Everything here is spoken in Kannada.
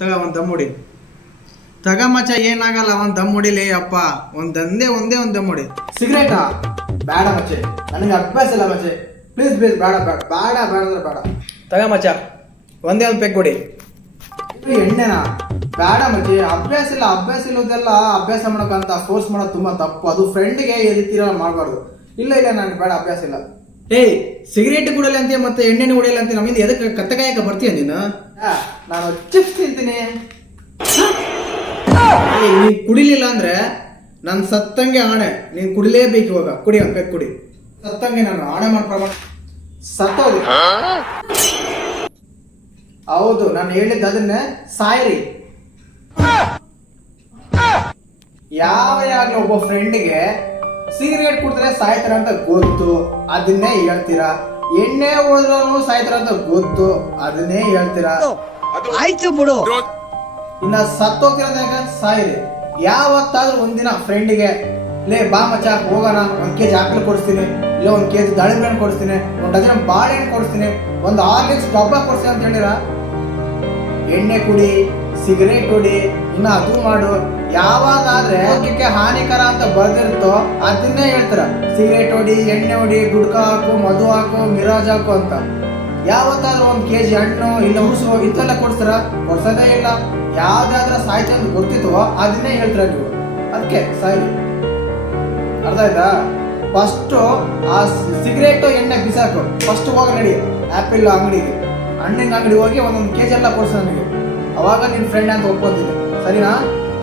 ತಗ ಒಂದು ದಮ್ ಹೊಡಿ. ತಗ ಮಚ್ಚ, ಏನಾಗಲ್ಲ, ಒಂದು ದಮ್ ಹೊಡಿಲಿ ಅಪ್ಪ. ಒಂದೇ ಒಂದು ದಮ್ ಹೊಡಿ. ಸಿಗರೇಟಾ? ಬೇಡ ಮಚ್ಚೆ, ನನಗೆ ಅಭ್ಯಾಸ ಇಲ್ಲ ಮಚ್ಚೆ. ಪ್ಲೀಸ್ ಬೇಡ ಬೇಡ ಬೇಡ ಬೇಡ ಅಂದ್ರೆ ಬೇಡ. ತಗ ಮಚ್ಚ, ಒಂದೇ ಒಂದು ಪೆಗ್ ಕೊಡಿ. ಎಣ್ಣೆನಾ? ಬೇಡ ಮಚ್ಚೆ, ಅಭ್ಯಾಸ ಇಲ್ಲದೆಲ್ಲ ಅಭ್ಯಾಸ ಮಾಡೋಕ್ಕಂತ ಫೋರ್ಸ್ ಮಾಡೋದು ತುಂಬಾ ತಪ್ಪು. ಅದು ಫ್ರೆಂಡ್ಗೆ ಈ ರೀತಿ ಮಾಡಬಾರ್ದು. ಇಲ್ಲ ನನಗೆ ಬೇಡ, ಅಭ್ಯಾಸ ಇಲ್ಲ. ಏಯ್, ಸಿಗರೇಟ್ ಕುಡಿಯಲ್ಲ ಅಂತೀಯ, ಮತ್ತೆ ಎಣ್ಣೆನೂ ಕುಡಿಯಲ್ಲ ಅಂತೀಯ. ನಮ್ಮಿಂದ ಎದಕ್ಕೆ ಕತ್ತಕಾಯಕ ಬರ್ತೀಯ ನೀನು? ನಾನು ಚಿಪ್ಸ್ ತಿಂತೀನಿ. ನೀನ್ ಕುಡಿಲಿಲ್ಲ ಅಂದ್ರೆ ನಾನು ಸತ್ತಂಗೆ ಆಣೆ, ನೀನ್ ಕುಡಿಲೇಬೇಕು. ಇವಾಗ ಕುಡಿ, ಒಂದು ಪೆಗ್ ಕುಡಿ. ಸತ್ತಂಗೆ ನಾನು ಆಣೆ ಮಾಡ್ಕೊಂಡು ಸತ್ತೋಗಿ. ಹೌದು, ನಾನು ಹೇಳಿದ್ದು ಅದನ್ನೇ, ಸಾಯ್ರಿ. ಯಾವಾಗಲೂ ಒಬ್ಬ ಫ್ರೆಂಡ್ಗೆ ಸಿಗರೇಟ್ ಕುಡಿದ್ರೆ ಸಾಯ್ತಾರ ಅಂತ ಗೊತ್ತು, ಅದನ್ನೇ ಹೇಳ್ತೀರಾ. ಎಣ್ಣೆ ಹೋದ್ರೂ ಸಾಯ್ತಾರ ಅಂತ ಗೊತ್ತು, ಅದನ್ನೇ ಹೇಳ್ತೀರಾ. ಆಯ್ತು ಬಿಡು. ಇನ್ನ ಸತ್ತೋಗ್ತಿರೋದಾಗ ಸಾಯ್ರಿ. ಯಾವತ್ತಾದ್ರೂ ಒಂದಿನ ಫ್ರೆಂಡ್ಗೆ, ಲೇ ಬಾ ಮಚ್ಚ ಹೋಗೋಣ, 1 kg ಆಕಳು ಕೊಡಿಸ್ತೀನಿ, ಇಲ್ಲ 1 kg ದಾಳಿಂಬೆ ಹಣ್ಣು ಕೊಡಿಸ್ತೀನಿ, 1 ಡಜನ್ ಬಾಳೆಹಣ್ಣು ಕೊಡಿಸ್ತೀನಿ, ಒಂದು ಹಾರ್ಲಿಕ್ಸ್ ಡಬ್ಬ ಕೊಡಿಸ್ತೀನಿ ಅಂತ ಹೇಳಿರ? ಎಣ್ಣೆ ಕುಡಿ, ಸಿಗರೇಟ್ ಕುಡಿ, ಇನ್ನ ಅದು ಮಾಡು. ಯಾವಾಗಾದ್ರೆ ಆರೋಗ್ಯಕ್ಕೆ ಹಾನಿಕರ ಅಂತ ಬರ್ದಿರುತ್ತೋ ಅದನ್ನೇ ಹೇಳ್ತಾರ. ಸಿಗರೇಟ್ ಹೊಡಿ, ಎಣ್ಣೆ ಹೊಡಿ, ಗುಡ್ಕಾ ಹಾಕು, ಮಧು ಹಾಕು, ಮಿರಾಜ್ ಹಾಕು ಅಂತ. ಯಾವತ್ತಾದ್ರೂ 1 kg ಹಣ್ಣು ಇಲ್ಲ ಹುಸುರು ಇಂತೆಲ್ಲ ಕೊಡ್ತಾರ? ಕೊಡ್ಸೋದೇ ಇಲ್ಲ. ಯಾವ್ದಾದ್ರ ಸಾಯ್ತು ಅಂತ ಗೊತ್ತಿತ್ತೋ ಅದನ್ನೇ ಹೇಳ್ತಾರ ನೀವು. ಅದಕ್ಕೆ ಸಾಯಿ. ಅರ್ಥ ಆಯ್ತಾ? ಫಸ್ಟ್ ಆ ಸಿಗರೇಟ್ ಎಣ್ಣೆ ಬಿಸಾಕು. ಫಸ್ಟ್ ಹೋಗಿ ನಡಿ ಆಪಲ್ ಅಂಗಡಿಗೆ, ಹಣ್ಣಿನ ಅಂಗಡಿ ಹೋಗಿ 1 kg ಎಲ್ಲ ಕೊಡ್ಸ ನನಗೆ. ಅವಾಗ ನಿನ್ ಫ್ರೆಂಡ್ ಅಂತ ಒಪ್ಕೊಂತೀನಿ, ಸರಿನಾ?